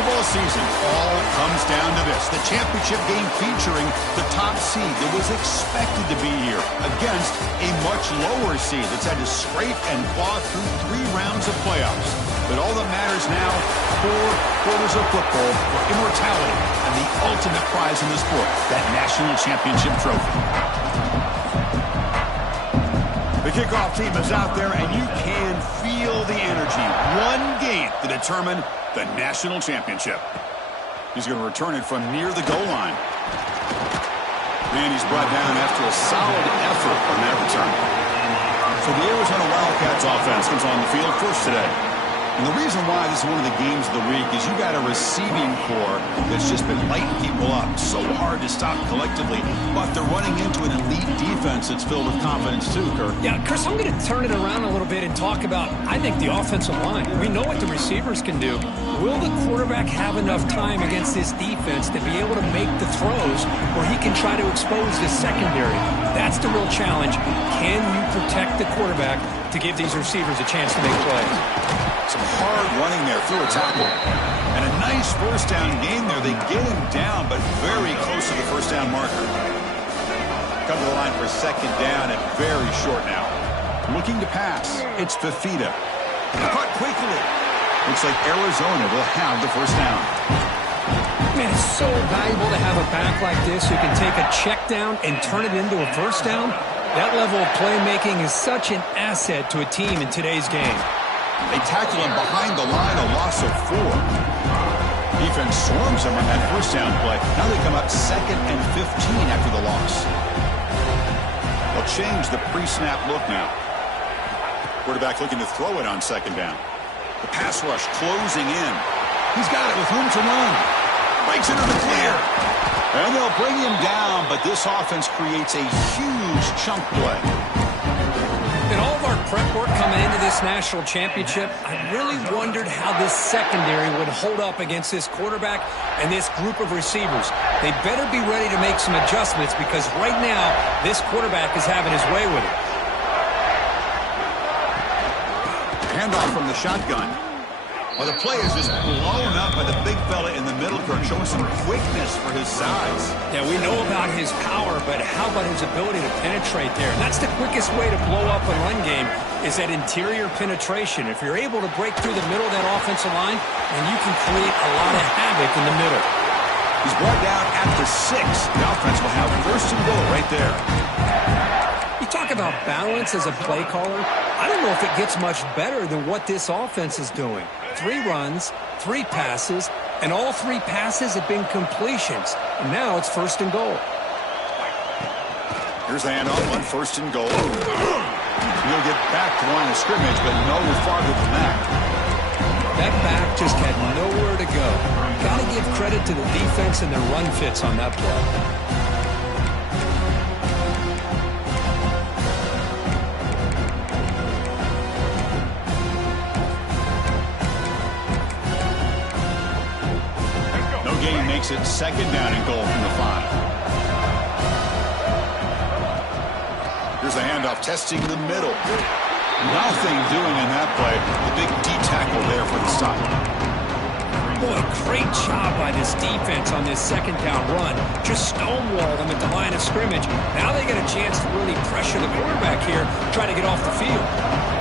football season all comes down to this. The championship game featuring the top seed that was expected to be here against a much lower seed that's had to scrape and claw through 3 rounds of playoffs. But all that matters now, 4 quarters of football for immortality and the ultimate prize in the sport, that national championship trophy. The kickoff team is out there, and you can feel the energy. One game to determine the national championship. He's going to return it from near the goal line. And he's brought down after a solid effort on that return. So the Arizona Wildcats offense comes on the field first today. And the reason why this is one of the games of the week is you got a receiving corps that's just been lighting people up. So hard to stop collectively, but they're running into an elite defense that's filled with confidence too, Kirk. Yeah, Chris, I'm going to turn it around a little bit and talk about, I think, the offensive line. We know what the receivers can do. Will the quarterback have enough time against this defense to be able to make the throws where he can try to expose the secondary? That's the real challenge. Can you protect the quarterback to give these receivers a chance to make plays? Some hard running there through a tackle. And a nice first down gain there. They get him down, but very close to the first down marker. Come to the line for second down and very short now. Looking to pass. It's Fafita. Caught quickly. Looks like Arizona will have the first down. Man, it's so valuable to have a back like this who can take a check down and turn it into a first down. That level of playmaking is such an asset to a team in today's game. They tackle him behind the line, a loss of 4. Defense swarms him on that first down play. Now they come up 2nd and 15 after the loss. They'll change the pre-snap look now. Quarterback looking to throw it on second down. The pass rush closing in. He's got it with room to run. Breaks into the clear. And they'll bring him down, but this offense creates a huge chunk play. In all of our prep work coming into this national championship, I really wondered how this secondary would hold up against this quarterback and this group of receivers. They better be ready to make some adjustments because right now, this quarterback is having his way with it. Handoff from the shotgun. Well, the play is just blown up by the big fella in the middle, Kirk, showing some quickness for his size. Yeah, we know about his power, but how about his ability to penetrate there? And that's the quickest way to blow up a run game is that interior penetration. If you're able to break through the middle of that offensive line, then you can create a lot of havoc in the middle. He's brought down at the 6. The offense will have first and goal right there. You talk about balance as a play caller. I don't know if it gets much better than what this offense is doing. 3 runs, 3 passes, and all 3 passes have been completions. And now it's first and goal. Here's the handoff on first and goal. He'll get back to the line of scrimmage, but no farther than that. That back just had nowhere to go. Got to give credit to the defense and their run fits on that play. Makes it second down and goal from the 5. Here's a handoff testing the middle. Nothing doing in that play. The big D tackle there for the stop. Boy, great job by this defense on this second down run. Just stonewalled them at the line of scrimmage. Now they get a chance to really pressure the quarterback here, try to get off the field.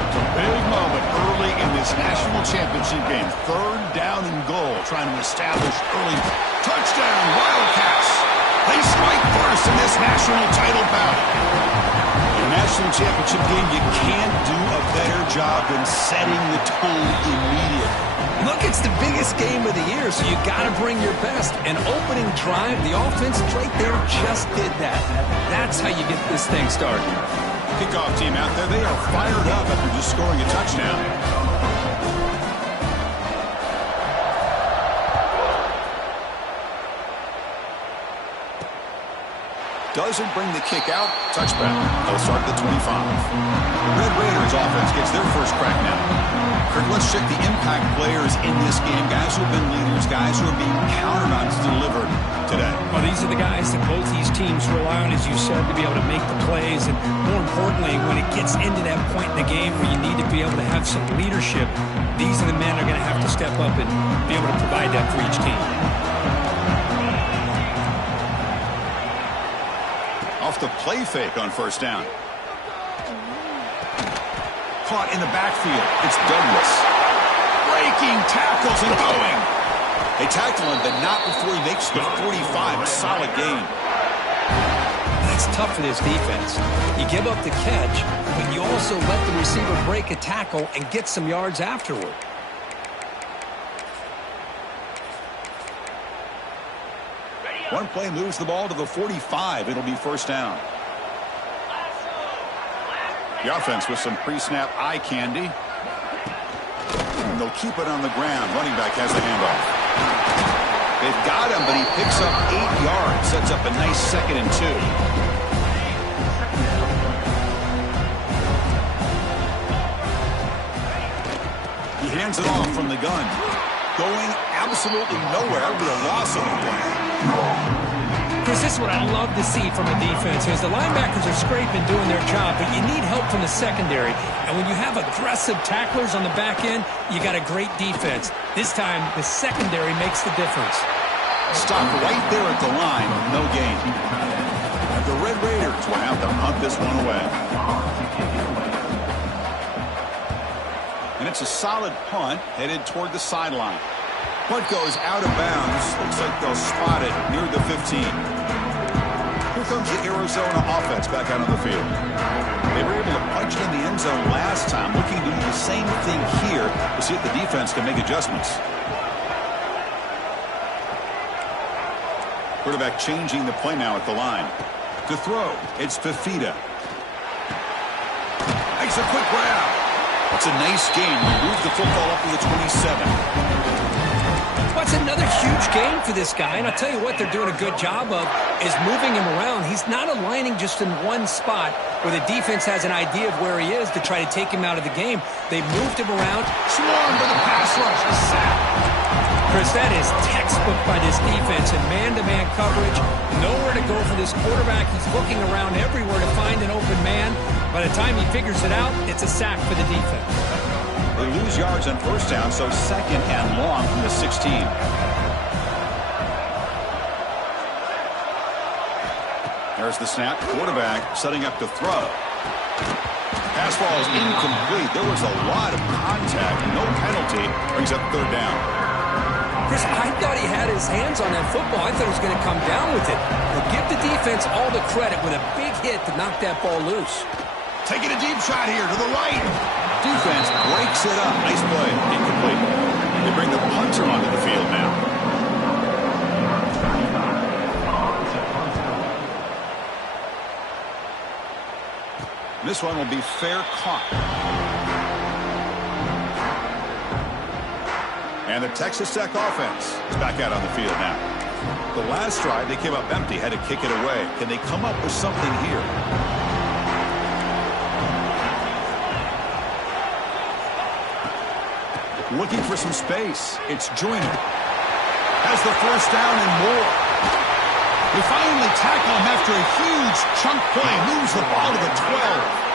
It's a big moment early in this national championship game. Third down and goal, trying to establish early. Touchdown, Wildcats. They strike first in this national title bout. In a national championship game, you can't do a better job than setting the tone immediately. Look, it's the biggest game of the year, so you got to bring your best. An opening drive, the offense right there just did that. That's how you get this thing started. Kickoff team out there, they are fired up after just scoring a touchdown. Doesn't bring the kick out. Touchback. They'll start at the 25. Red Raiders offense gets their first crack now. Kirk, let's check the impact players in this game. Guys who have been leaders, guys who are being counted on to deliver today. Well, these are the guys that both these teams rely on, as you said, to be able to make the plays and, more importantly, when it gets into that point in the game where you need to be able to have some leadership, these are the men that are going to have to step up and be able to provide that for each team. Off the play fake on first down. Caught in the backfield. It's Douglas. Breaking tackles and going. They tackle him, but not before he makes the 45. A solid gain. That's tough for this defense. You give up the catch, but you also let the receiver break a tackle and get some yards afterward. One play moves the ball to the 45. It'll be first down. The offense with some pre-snap eye candy. And they'll keep it on the ground. Running back has the handoff. They've got him, but he picks up 8 yards. Sets up a nice 2nd and 2. He hands it off from the gun. Going absolutely nowhere. It'll be a loss on the play. Chris, this is what I love to see from a defense is the linebackers are scraping, doing their job, but you need help from the secondary. And when you have aggressive tacklers on the back end, you got a great defense. This time, the secondary makes the difference. Stop right there at the line. No gain. The Red Raiders will have to punt this one away. And it's a solid punt headed toward the sideline. Punt goes out of bounds. Looks like they'll spot it near the 15. Here comes the Arizona offense back out on the field. They were able to punch it in the end zone last time, looking to do the same thing here to see if the defense can make adjustments. Quarterback changing the play now at the line. To throw, it's Fafita. Makes a quick grab. It's a nice gain. Move the football up to the 27. What's another huge gain for this guy, and I'll tell you what they're doing a good job of is moving him around. He's not aligning just in one spot where the defense has an idea of where he is to try to take him out of the game. They've moved him around. Swarmed by the pass rush. A sack. Chris, that is textbook by this defense in man-to-man coverage. Nowhere to go for this quarterback. He's looking around everywhere to find an open man. By the time he figures it out, it's a sack for the defense. They lose yards on first down, so 2nd and long from the 16. There's the snap. Quarterback setting up to throw. Pass ball is incomplete. There was a lot of contact. No penalty. Brings up 3rd down. Chris, I thought he had his hands on that football. I thought he was going to come down with it. But give the defense all the credit with a big hit to knock that ball loose. Taking a deep shot here to the right. Defense breaks it up. Nice play. Incomplete. They bring the punter onto the field now. This one will be fair caught. And the Texas Tech offense is back out on the field now. The last drive, they came up empty, had to kick it away. Can they come up with something here? Looking for some space. It's Joyner. Has the first down and more. They finally tackle him after a huge chunk play. Moves the ball to the 12.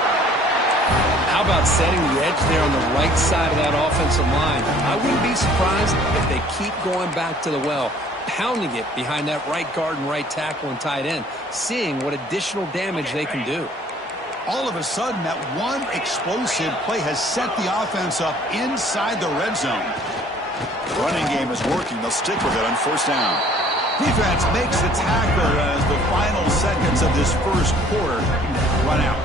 How about setting the edge there on the right side of that offensive line? I wouldn't be surprised if they keep going back to the well, pounding it behind that right guard and right tackle and tight end, seeing what additional damage they can do. All of a sudden, that one explosive play has set the offense up inside the red zone. The running game is working. They'll stick with it on first down. Defense makes the tackle as the final seconds of this first quarter run out.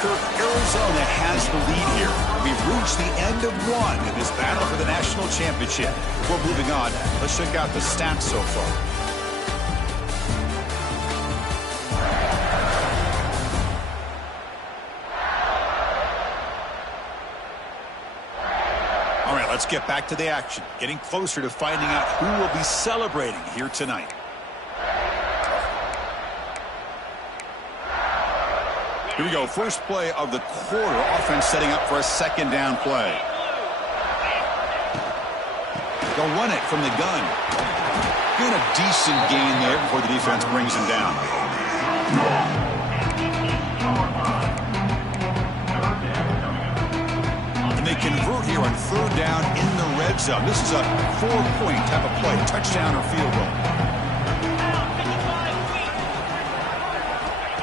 Arizona has the lead here. We've reached the end of one in this battle for the national championship. Before moving on, let's check out the stats so far. All right, let's get back to the action. Getting closer to finding out who will be celebrating here tonight. Here we go. First play of the quarter. Offense setting up for a second down play. They'll run it from the gun. Doing a decent gain there before the defense brings him down. And they convert here on third down in the red zone. This is a 4-point type of play. Touchdown or field goal.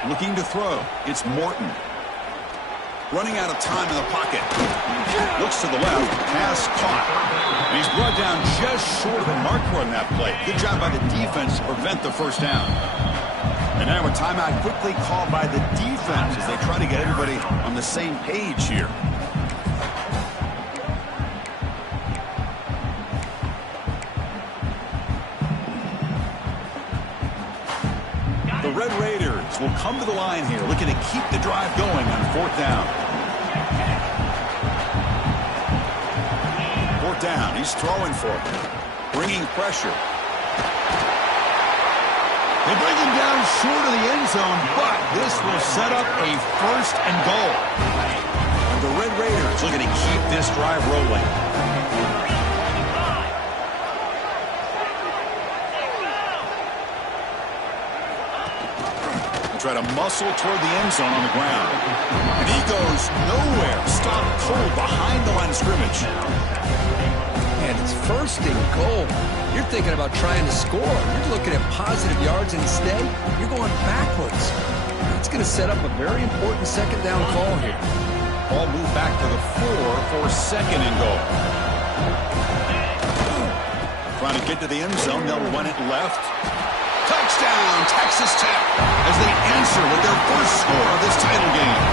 Looking to throw. It's Morton. Running out of time in the pocket. Looks to the left. Pass caught. And he's brought down just short of the marker on that play. Good job by the defense to prevent the first down. And now a timeout quickly called by the defense as they try to get everybody on the same page here. The Red Raiders will come to the line here, looking to keep the drive going on fourth down. Fourth down, he's throwing for it, bringing pressure. They bring him down short of the end zone, but this will set up a first and goal. And the Red Raiders looking to keep this drive rolling. Try to muscle toward the end zone on the ground. And he goes nowhere. Stopped cold behind the line of scrimmage. And it's first and goal. You're thinking about trying to score. You're looking at positive yards, and instead, you're going backwards. That's going to set up a very important second down call here. Ball moved back to the 4 for second and goal. Trying to get to the end zone. They'll run it left. Touchdown, Texas Tech, as they answer with their first score of this title game.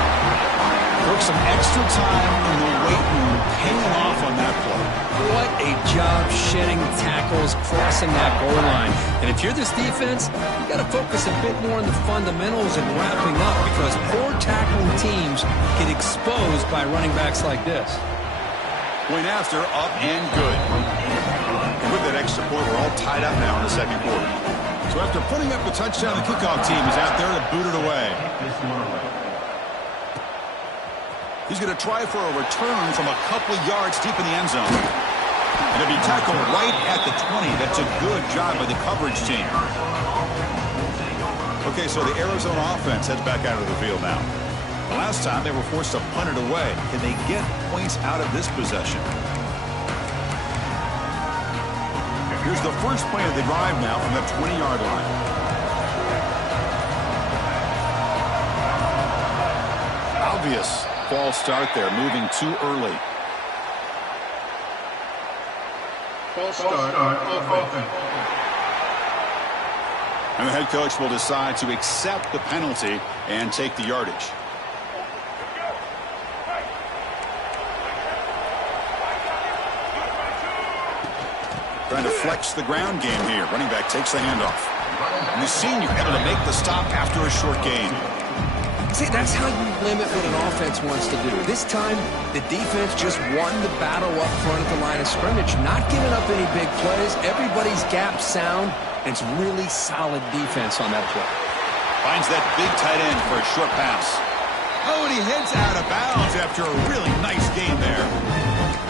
Took some extra time in the weight room, paying off on that play. What a job shedding tackles, crossing that goal line. And if you're this defense, you got to focus a bit more on the fundamentals and wrapping up, because poor tackling teams get exposed by running backs like this. Point after, up and good. And with that extra point, we're all tied up now in the second quarter. So after putting up the touchdown, the kickoff team is out there to boot it away. He's going to try for a return from a couple yards deep in the end zone. And it'll be tackled right at the 20. That's a good job by the coverage team. Okay, so the Arizona offense heads back out of the field now. The last time they were forced to punt it away. Can they get points out of this possession? Here's the first play of the drive now from the 20-yard line. Obvious false start there, moving too early. False start offense. And the head coach will decide to accept the penalty and take the yardage. Trying to flex the ground game here. Running back takes the handoff. And the senior able to make the stop after a short gain. See, that's how you limit what an offense wants to do. This time, the defense just won the battle up front at the line of scrimmage, not giving up any big plays. Everybody's gap sound, and it's really solid defense on that play. Finds that big tight end for a short pass. Oh, and he heads out of bounds after a really nice gain there.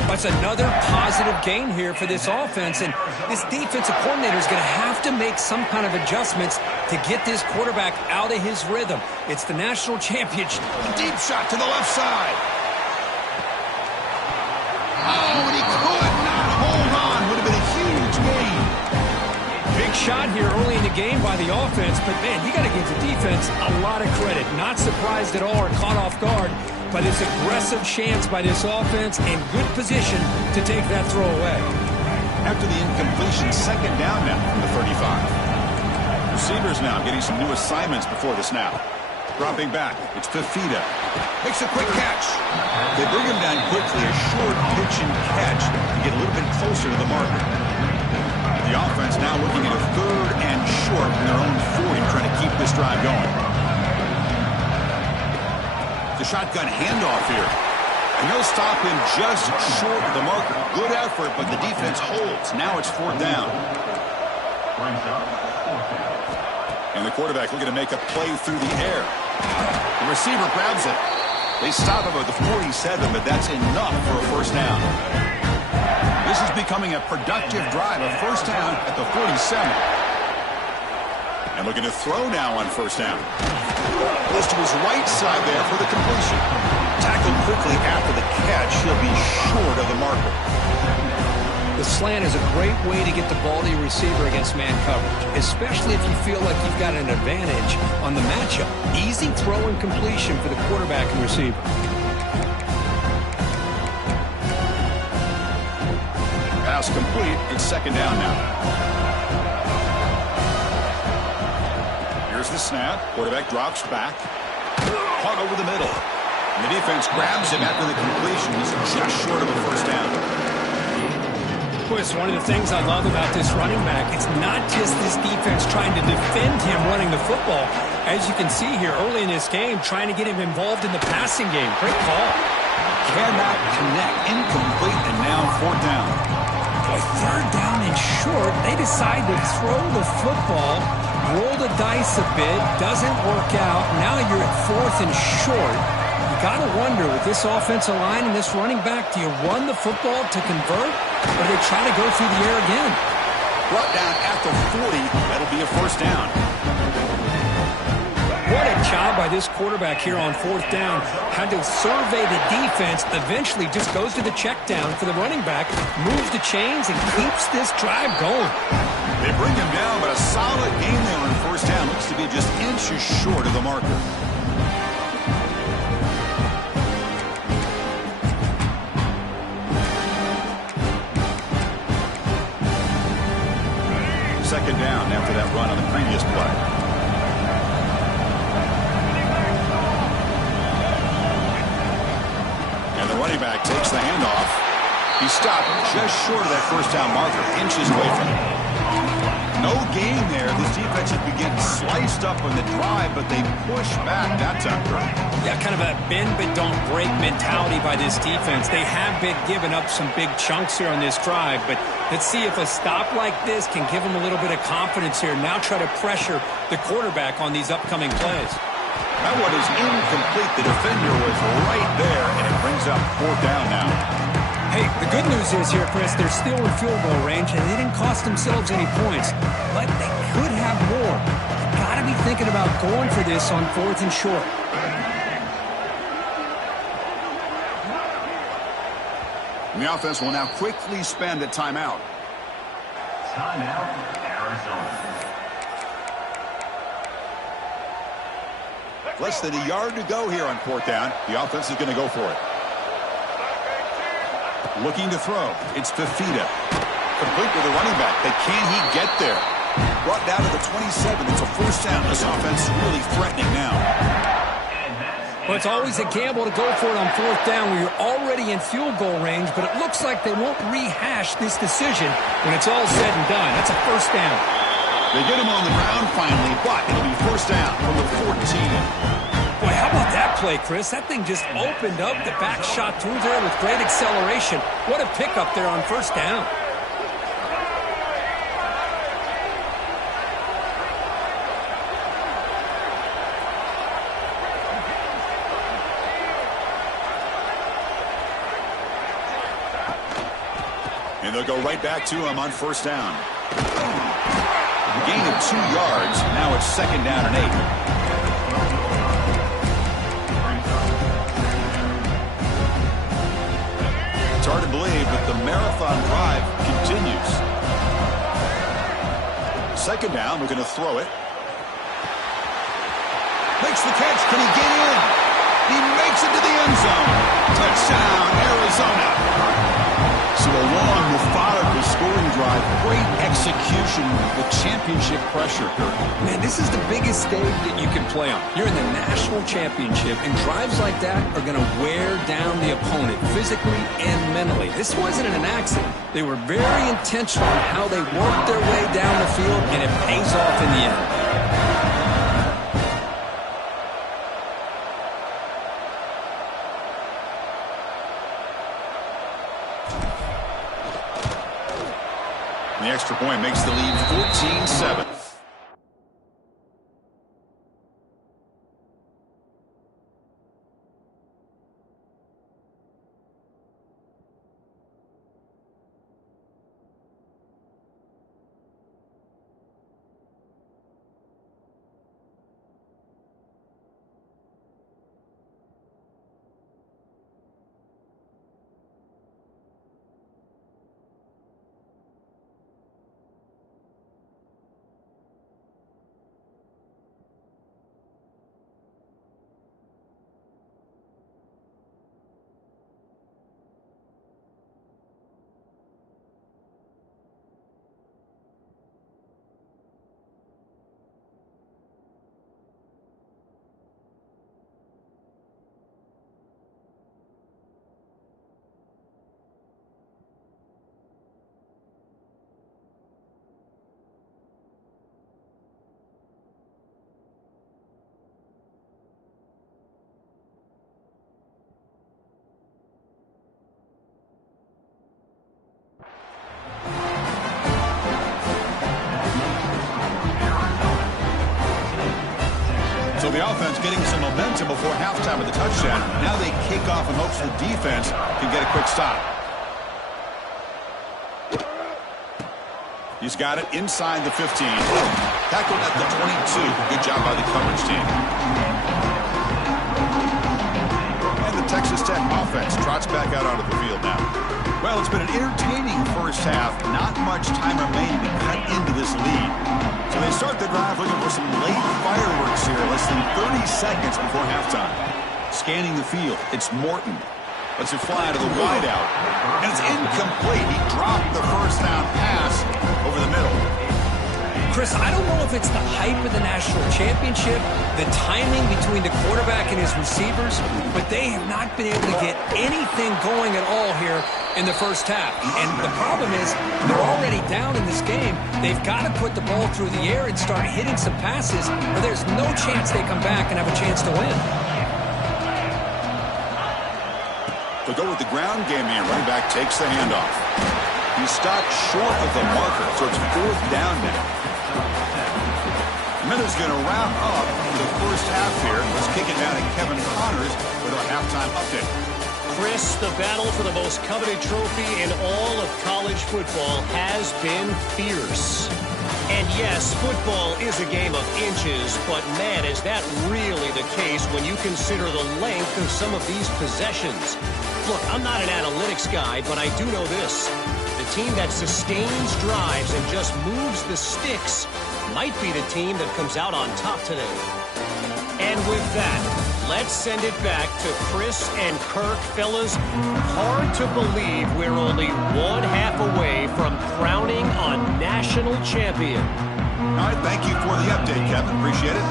That's another positive gain here for this offense, and this defensive coordinator is going to have to make some kind of adjustments to get this quarterback out of his rhythm. It's the national championship. Deep shot to the left side. Oh, and he could not hold on. Would have been a huge gain. Big shot here early in the game by the offense, but man, you got to give the defense a lot of credit. Not surprised at all or caught off guard by this aggressive chance by this offense and good position to take that throw away. After the incompletion, second down now from the 35. Receivers now getting some new assignments before the snap. Dropping back, it's Fafita. Makes a quick catch. They bring him down quickly, a short pitch and catch to get a little bit closer to the marker. The offense now looking at a third and short from their own 40, trying to keep this drive going. The shotgun handoff here. And they'll stop him just short of the marker. Good effort, but the defense holds. Now it's fourth down. And the quarterback looking to make a play through the air. The receiver grabs it. They stop him at the 47, but that's enough for a first down. This is becoming a productive drive, a first down at the 47. And looking to throw now on first down. Goes to his right side there for the completion. Tackled quickly after the catch. He'll be short of the marker. The slant is a great way to get the ball to your receiver against man coverage, especially if you feel like you've got an advantage on the matchup. Easy throw and completion for the quarterback and receiver. Pass complete. It's second down now. Here's the snap. Quarterback drops back. Caught over the middle. And the defense grabs him after the completion. He's just short of a first down. Boy, it's one of the things I love about this running back. It's not just this defense trying to defend him running the football. As you can see here early in this game, trying to get him involved in the passing game. Great call. Cannot connect. Incomplete, and now fourth down. Boy, third down and short. They decide to throw the football, roll the dice a bit, doesn't work out. Now you're at fourth and short. You got to wonder, with this offensive line and this running back, do you run the football to convert, or do they try to go through the air again? Brought down at the 40. That'll be a first down. What a job by this quarterback here on fourth down. Had to survey the defense, eventually just goes to the check down for the running back, moves the chains, and keeps this drive going. They bring him down, but a solid game there on first down. Looks to be just inches short of the marker. Second down after that run on the previous play. And the running back takes the handoff. He stopped just short of that first down marker, inches away from it. No gain there. This defense had been getting sliced up on the drive, but they push back that time. Yeah, kind of a bend but don't break mentality by this defense. They have been giving up some big chunks here on this drive, but let's see if a stop like this can give them a little bit of confidence here. Now try to pressure the quarterback on these upcoming plays. That one is incomplete. The defender was right there, and it brings up fourth down now. Hey, the good news is here, Chris, they're still in field goal range, and they didn't cost themselves any points, but they could have more. You got to be thinking about going for this on fourth and short. And the offense will now quickly spend a timeout. Timeout, Arizona. Less than a yard to go here on fourth down. The offense is going to go for it. Looking to throw. It's Fafita. Complete with the running back. Can he get there? Brought down to the 27. It's a first down. This offense really threatening now. Well, it's always a gamble to go for it on fourth down when you're already in field goal range, but it looks like they won't rehash this decision when it's all said and done. That's a first down. They get him on the ground finally, but it'll be first down from the 14. Boy, how about that play, Chris? That thing just opened up. The back shot through there with great acceleration. What a pickup there on first down. And they'll go right back to him on first down. A gain of 2 yards. Now it's second down and 8. It's hard to believe, but the marathon drive continues. Second down, we're going to throw it. Makes the catch. Can he get in? He makes it to the end zone. Touchdown, Arizona. So a long, methodical scoring drive. Great execution with championship pressure. Man, this is the biggest stage that you can play on. You're in the national championship, and drives like that are going to wear down the opponent physically and mentally. This wasn't an accident. They were very intentional on how they worked their way down the field, and it pays off in the end. The extra point makes the lead 14-7. So the offense getting some momentum before halftime with the touchdown. Now they kick off in hopes the defense can get a quick stop. He's got it inside the 15. Tackled at the 22. Good job by the coverage team. And the Texas Tech offense trots back out onto the field now. Well, it's been an entertaining first half. Not much time remaining to cut into this lead. So they start the drive looking for some late fireworks here. Less than 30 seconds before halftime. Scanning the field. It's Morton. Lets it fly to the wideout. And it's incomplete. He dropped the first down pass over the middle. Chris, I don't know if it's the hype of the national championship, the timing between the quarterback and his receivers, but they have not been able to get anything going at all here in the first half. And the problem is they're already down in this game. They've got to put the ball through the air and start hitting some passes, or there's no chance they come back and have a chance to win. They'll go with the ground game here. Running back takes the handoff. He's stopped short of the marker, so it's fourth down now. Miller's going to wrap up the first half here. Let's kick it down to Kevin Connors with our halftime update. Chris, the battle for the most coveted trophy in all of college football has been fierce. And yes, football is a game of inches, but man, is that really the case when you consider the length of some of these possessions. Look, I'm not an analytics guy, but I do know this. The team that sustains drives and just moves the sticks might be the team that comes out on top today. And with that, let's send it back to Chris and Kirk. Fellas, hard to believe we're only one half away from crowning a national champion. All right, thank you for the update, Kevin. Appreciate it.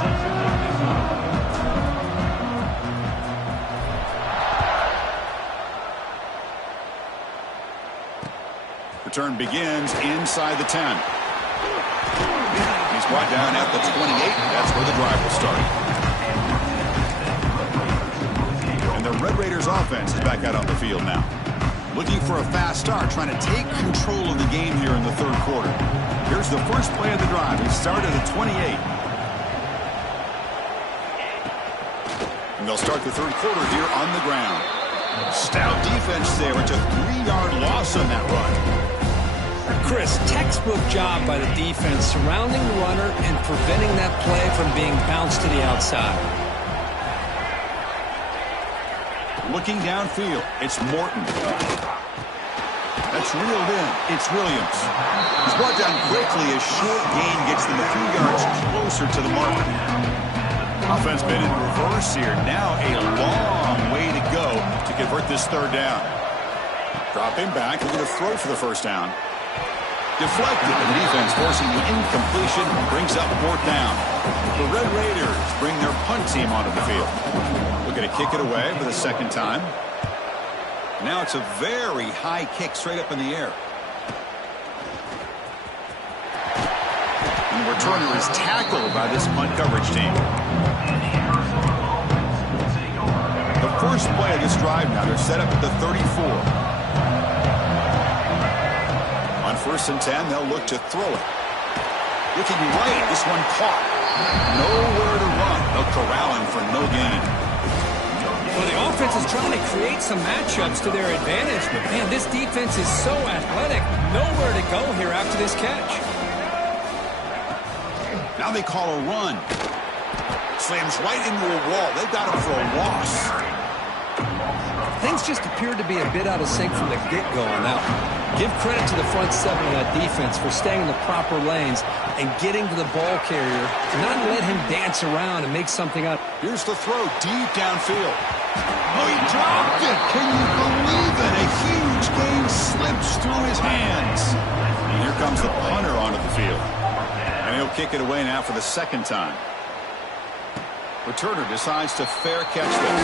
Return begins inside the 10. He's brought down at the 28. That's where the drive will start. And the Red Raiders offense is back out on the field now. Looking for a fast start, trying to take control of the game here in the third quarter. Here's the first play of the drive. He started at the 28. And they'll start the third quarter here on the ground. Stout defense there. It's a 3-yard loss on that run. Chris, textbook job by the defense surrounding the runner and preventing that play from being bounced to the outside. Looking downfield, it's Morton. That's reeled in. It's Williams. He's brought down quickly as short gain gets them a few yards closer to the mark. Offense been in reverse here. Now a long way to go to convert this third down. Dropping back, looking to throw for the first down. Deflected, and the defense forcing the incompletion brings up fourth down. The Red Raiders bring their punt team onto the field. Looking to kick it away for the second time. Now it's a very high kick straight up in the air. And the returner is tackled by this punt coverage team. The first play of this drive now, they're set up at the 34. On 1st and 10, they'll look to throw it. Looking right, this one caught. Nowhere to run. They'll corral him for no gain. Well, the offense is trying to create some matchups to their advantage, but man, this defense is so athletic. Nowhere to go here after this catch. Now they call a run. Slams right into a wall. They've got him for a loss. Things just appeared to be a bit out of sync from the get-go on that one. Give credit to the front seven of that defense for staying in the proper lanes and getting to the ball carrier to not let him dance around and make something up. Here's the throw deep downfield. Oh, he dropped it. Can you believe it? A huge gain slips through his hands. And here comes the punter onto the field. And he'll kick it away now for the second time. Returner decides to fair catch this.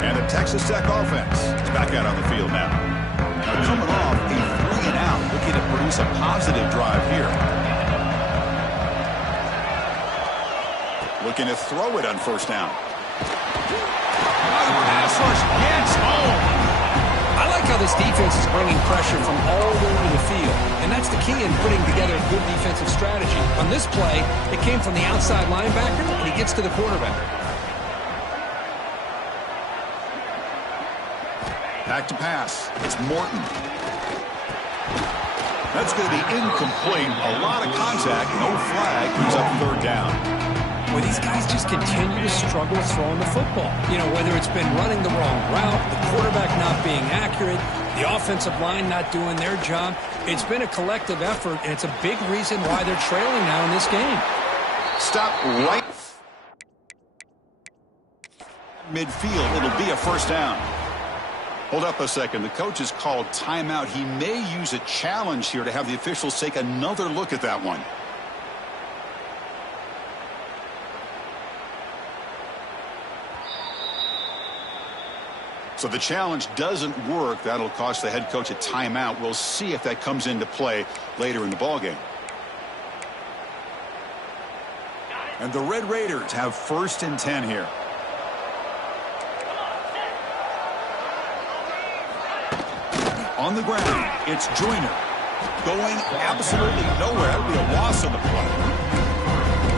And the Texas Tech offense is back out on the field now. Now coming off a 3-and-out, looking to produce a positive drive here. Looking to throw it on first down. Pass rush gets home. I like how this defense is bringing pressure from all over the field. And that's the key in putting together a good defensive strategy. On this play, it came from the outside linebacker, and he gets to the quarterback. Back to pass. It's Morton. That's going to be incomplete. A lot of contact. No flag. He's up third down. Well, these guys just continue to struggle throwing the football. You know, whether it's been running the wrong route, the quarterback not being accurate, the offensive line not doing their job. It's been a collective effort, and it's a big reason why they're trailing now in this game. Stop right midfield. It'll be a first down. Hold up a second. The coach has called timeout. He may use a challenge here to have the officials take another look at that one. So the challenge doesn't work. That'll cost the head coach a timeout. We'll see if that comes into play later in the ballgame. And the Red Raiders have 1st and 10 here. On the ground, it's Joyner. Going absolutely nowhere. That would be a loss on the play.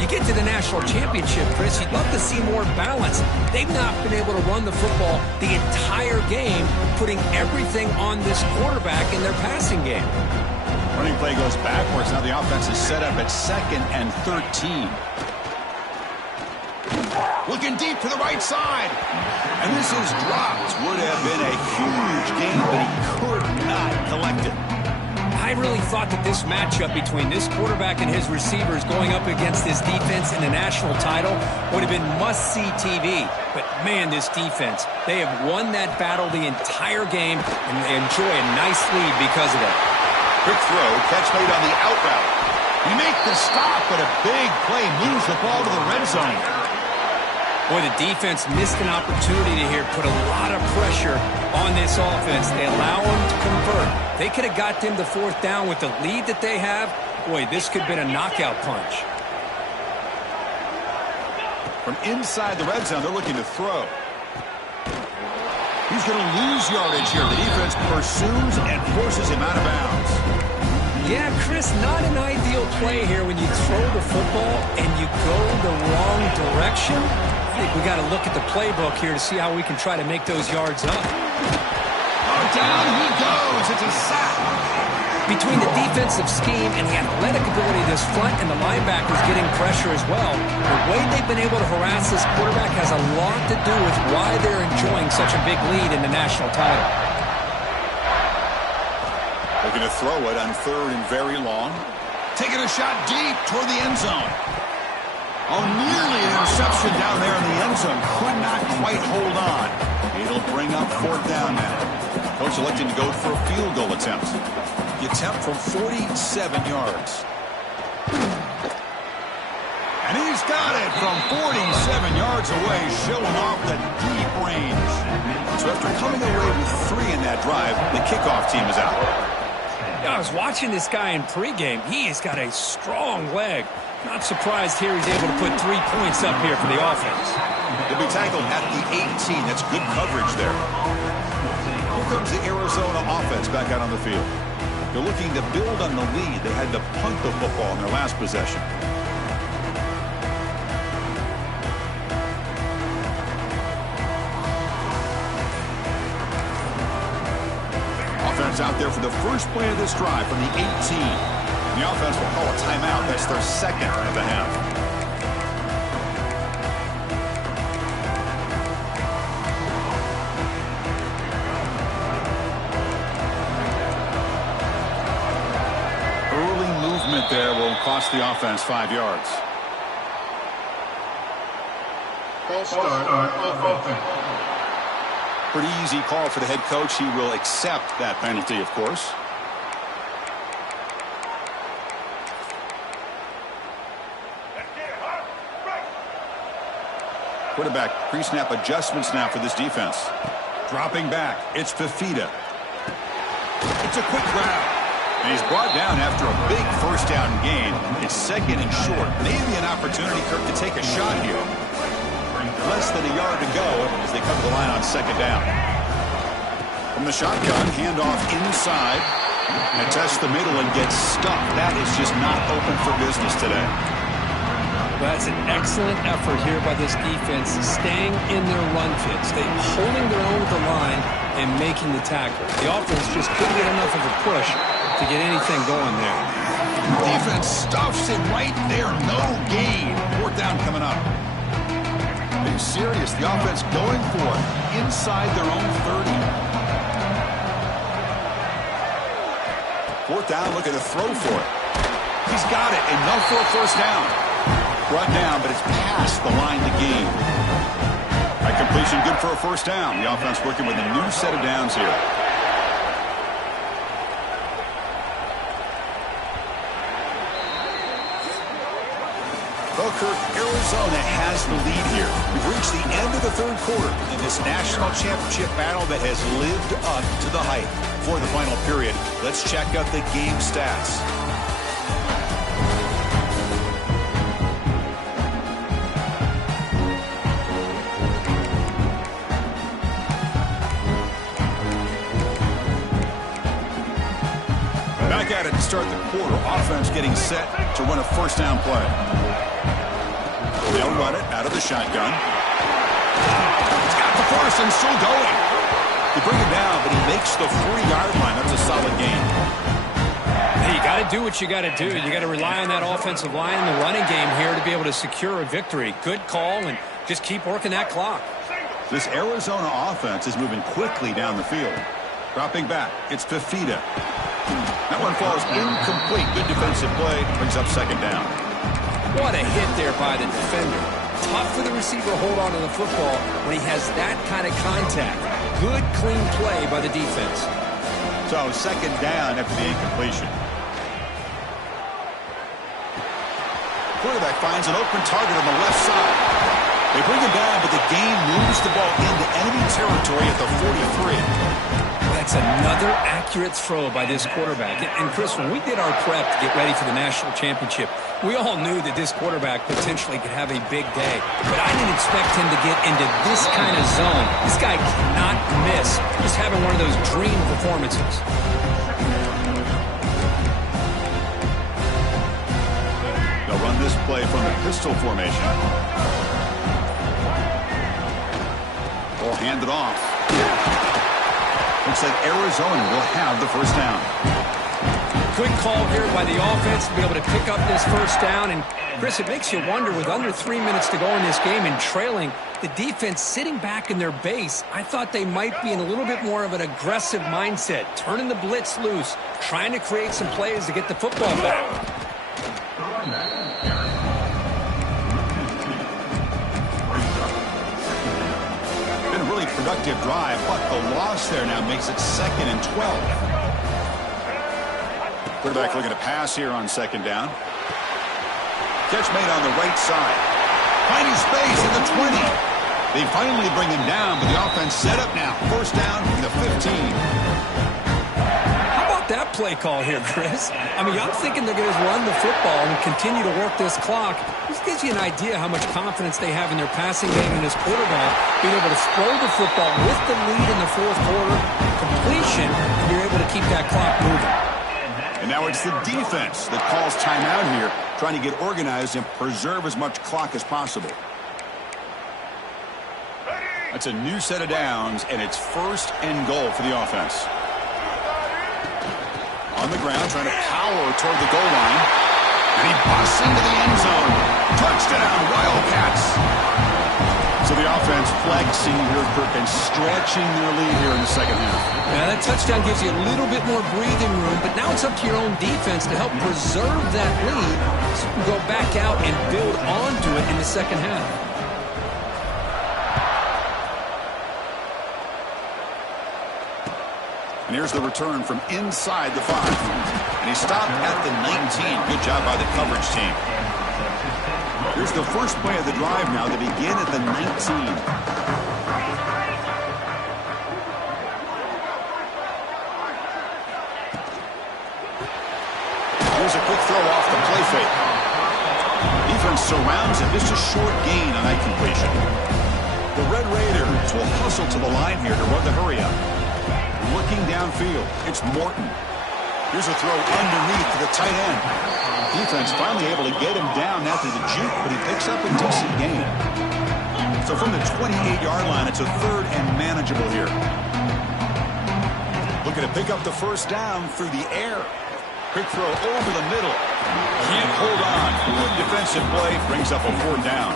You get to the national championship, Chris, you'd love to see more balance. They've not been able to run the football the entire game, putting everything on this quarterback in their passing game. Running play goes backwards. Now the offense is set up at 2nd and 13. Looking deep to the right side. And this is dropped. Would have been a huge gain, but he could not collect it. I really thought that this matchup between this quarterback and his receivers going up against this defense in the national title would have been must-see TV. But, man, this defense, they have won that battle the entire game, and they enjoy a nice lead because of it. Quick throw, catch made on the out route. He makes the stop, but a big play moves the ball to the red zone. Boy, the defense missed an opportunity here, put a lot of pressure on this offense. They allow them to convert. They could have got them to 4th down with the lead that they have. Boy, this could have been a knockout punch. From inside the red zone, they're looking to throw. He's going to lose yardage here. The defense pursues and forces him out of bounds. Yeah, Chris, not an ideal play here when you throw the football and you go the wrong direction. I think we got to look at the playbook here to see how we can try to make those yards up. Oh, down he goes. It's a sack. Between the defensive scheme and the athletic ability of this front and the linebackers getting pressure as well, the way they've been able to harass this quarterback has a lot to do with why they're enjoying such a big lead in the national title. Looking to throw it on 3rd and very long. Taking a shot deep toward the end zone. Oh, nearly an interception down there in the end zone. Could not quite hold on. It'll bring up 4th down now. Coach electing to go for a field goal attempt. The attempt from 47 yards. And he's got it from 47 yards away, showing off the deep range. So after coming away with 3 in that drive, the kickoff team is out. I was watching this guy in pregame. He has got a strong leg. Not surprised here he's able to put 3 points up here for the offense. He'll be tackled at the 18. That's good coverage there. Here comes the Arizona offense back out on the field. They're looking to build on the lead. They had to punt the football in their last possession. Offense out there for the first play of this drive from the 18. The offense will call a timeout. That's their 2nd of the half. Early movement there will cost the offense 5 yards. False start on offense. Pretty easy call for the head coach. He will accept that penalty, of course. Quarterback pre-snap adjustments now for this defense. Dropping back, it's Fafita. It's a quick grab. And he's brought down after a big 1st down gain. It's 2nd and short. Maybe an opportunity, Kirk, to take a shot here. Less than a yard to go as they come to the line on 2nd down. From the shotgun, handoff inside. And tests the middle and gets stuffed. That is just not open for business today. That's an excellent effort here by this defense, staying in their run fits. They're holding their own with the line and making the tackle. The offense just couldn't get enough of a push to get anything going there. Defense stuffs it right there. No gain. Fourth down coming up. Are you serious? The offense going for it inside their own 30. Fourth down, looking to throw for it. He's got it. Enough for a first down. Brought down, but it's past the line to gain. Right completion, good for a first down. The offense working with a new set of downs here. Well, Kirk, Arizona has the lead here. We've reached the end of the third quarter in this national championship battle that has lived up to the hype. For the final period, let's check out the game stats. Back at it to start the quarter. Offense getting set to run a first down play. They'll run it out of the shotgun. He's got the first and still going. They bring him down, but he makes the 40-yard line. That's a solid gain. Hey, you got to do what you got to do. You got to rely on that offensive line in the running game here to be able to secure a victory. Good call, and just keep working that clock. This Arizona offense is moving quickly down the field. Dropping back, it's Fafita. That one falls incomplete. Good defensive play. Brings up second down. What a hit there by the defender. Tough for the receiver to hold on to the football when he has that kind of contact. Good, clean play by the defense. So second down after the incompletion. Quarterback finds an open target on the left side. They bring him down, but the game moves the ball into enemy territory at the 43. That's another accurate throw by this quarterback. And Chris, when we did our prep to get ready for the national championship, we all knew that this quarterback potentially could have a big day. But I didn't expect him to get into this kind of zone. This guy cannot miss. Just having one of those dream performances. They'll run this play from the pistol formation. Ball handed off. Looks like Arizona will have the first down. Quick call here by the offense to be able to pick up this first down. And, Chris, it makes you wonder, with under 3 minutes to go in this game and trailing, the defense sitting back in their base, I thought they might be in a little bit more of an aggressive mindset, turning the blitz loose, trying to create some plays to get the football back. Productive drive, but the loss there now makes it 2nd and 12. Quarterback looking to pass here on second down. Catch made on the right side. Finding space at the 20. They finally bring him down, but the offense set up now. First down from the 15. That play call here, Chris. I mean, I'm thinking they're going to run the football and continue to work this clock. This gives you an idea how much confidence they have in their passing game and this quarterback being able to throw the football with the lead in the fourth quarter. Completion, and you're able to keep that clock moving. And now it's the defense that calls timeout here, trying to get organized and preserve as much clock as possible. That's a new set of downs, and it's 1st and goal for the offense. On the ground, trying to power toward the goal line. And he busts into the end zone. Touchdown, Wildcats. So the offense flexing here, Kirk, and stretching their lead here in the second half. Yeah, that touchdown gives you a little bit more breathing room, but now it's up to your own defense to help preserve that lead so you can go back out and build onto it in the second half. And here's the return from inside the 5. And he stopped at the 19. Good job by the coverage team. Here's the first play of the drive now. They begin at the 19. Here's a quick throw off the play fake. Defense surrounds it. Just a short gain on that completion. The Red Raiders will hustle to the line here to run the hurry up. looking downfield. It's Morton. Here's a throw underneath to the tight end. Defense finally able to get him down after the juke, but he picks up a decent gain. So from the 28-yard line, it's a third and manageable here. Looking to pick up the first down through the air. Quick throw over the middle. Can't hold on. Good defensive play. Brings up a fourth down.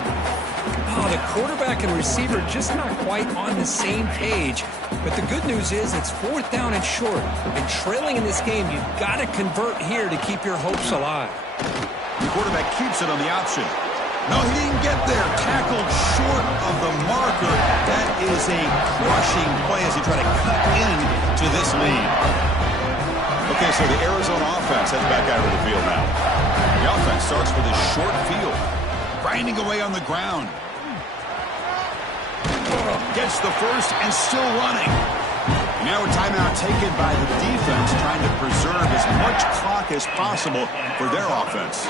Oh, the quarterback and receiver just not quite on the same page. But the good news is it's fourth down and short. And trailing in this game, you've got to convert here to keep your hopes alive. The quarterback keeps it on the option. No, he didn't get there. Tackled short of the marker. That is a crushing play as he tried to cut into this lead. Okay, so the Arizona offense heads back out of the field now. The offense starts with a short field. Grinding away on the ground. Gets the first and still running. Now a timeout taken by the defense, trying to preserve as much clock as possible for their offense.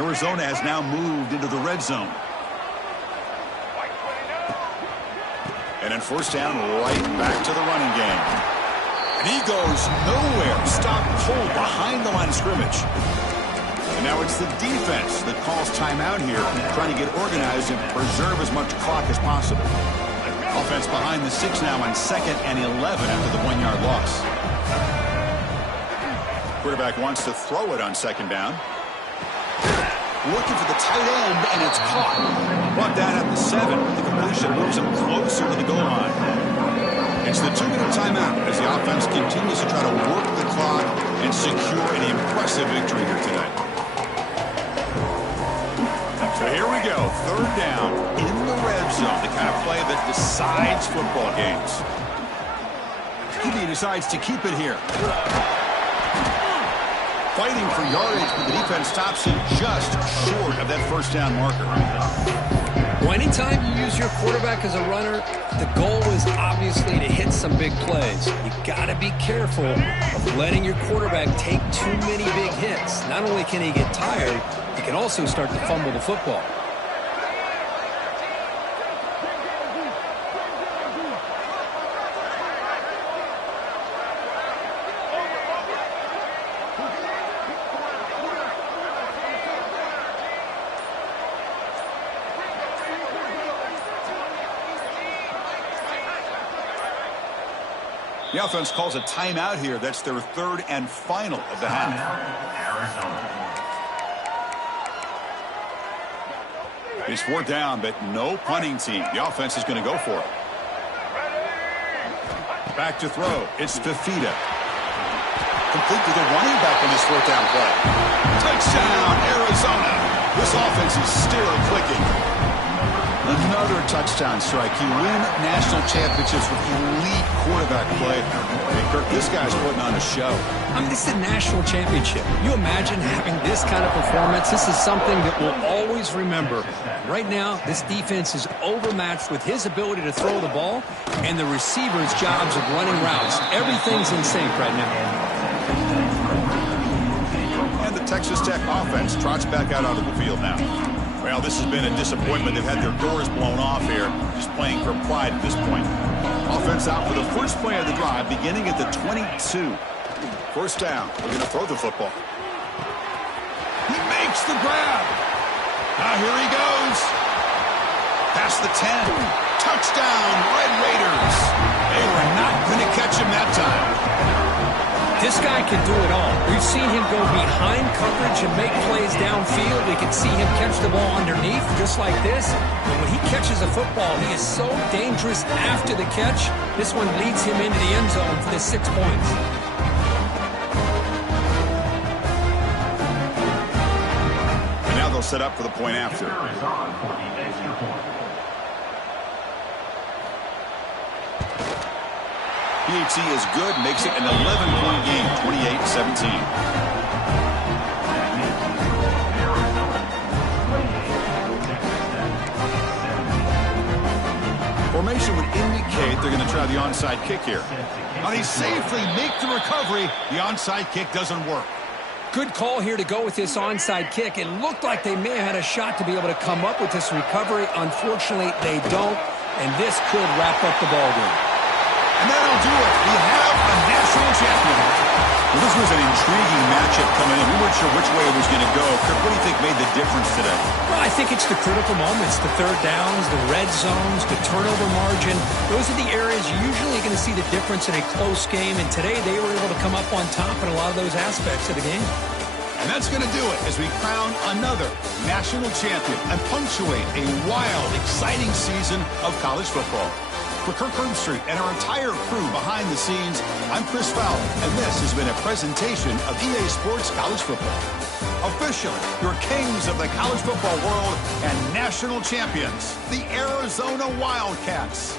Arizona has now moved into the red zone. And then first down, right back to the running game. And he goes nowhere. Stop cold behind the line of scrimmage. And now it's the defense that calls timeout here, trying to get organized and preserve as much clock as possible. Offense behind the 6 now on 2nd and 11 after the 1-yard loss. Quarterback wants to throw it on 2nd down. Looking for the tight end, and it's caught. Brought down at the 7. The completion moves him closer to the goal line. It's the 2-minute timeout as the offense continues to try to work the clock and secure an impressive victory here tonight. So here we go, 3rd down in the red zone, the kind of play that decides football games. He decides to keep it here. Fighting for yardage, but the defense stops him just short of that first down marker. Well, anytime you use your quarterback as a runner, the goal is obviously to hit some big plays. You got to be careful of letting your quarterback take too many big hits. Not only can he get tired, he can also start to fumble the football. The offense calls a timeout here. That's their 3rd and final of the half. It's 4th down, but no punting team. The offense is going to go for it. Back to throw. It's Fafita. Complete to the running back on this 4th down play. Touchdown, Arizona. This offense is still clicking. Another touchdown strike. You win national championships with elite quarterback play. Hey, Kirk, this guy's putting on a show. I mean, this is a national championship. You imagine having this kind of performance? This is something that we'll always remember. Right now, this defense is overmatched with his ability to throw the ball and the receivers' jobs of running routes. Everything's in sync right now. And the Texas Tech offense trots back out onto the field now. Well, this has been a disappointment. They've had their doors blown off here, just playing for pride at this point. Offense out for the first play of the drive, beginning at the 22. First down. They're going to throw the football. He makes the grab. Now here he goes. Past the 10. Touchdown, Red Raiders. They were not going to catch him that time. This guy can do it all. We've seen him go behind coverage and make plays downfield. We can see him catch the ball underneath just like this. But when he catches a football, he is so dangerous after the catch. This one leads him into the end zone for the 6 points. And now they'll set up for the point after. PHC is good, makes it an 11-point game, 28-17. Formation would indicate they're going to try the onside kick here. Now they safely make the recovery. The onside kick doesn't work. Good call here to go with this onside kick. It looked like they may have had a shot to be able to come up with this recovery. Unfortunately, they don't. and this could wrap up the ballgame. And that'll do it. We have a national champion. Well, this was an intriguing matchup coming in. We weren't sure which way it was going to go. Kirk, what do you think made the difference today? Well, I think it's the critical moments, the third downs, the red zones, the turnover margin. Those are the areas you're usually going to see the difference in a close game, and today they were able to come up on top in a lot of those aspects of the game. And that's going to do it as we crown another national champion and punctuate a wild, exciting season of college football. For Kirk Herbstreit and our entire crew behind the scenes, I'm Chris Fowler, and this has been a presentation of EA Sports College Football. Officially, your kings of the college football world and national champions, the Arizona Wildcats.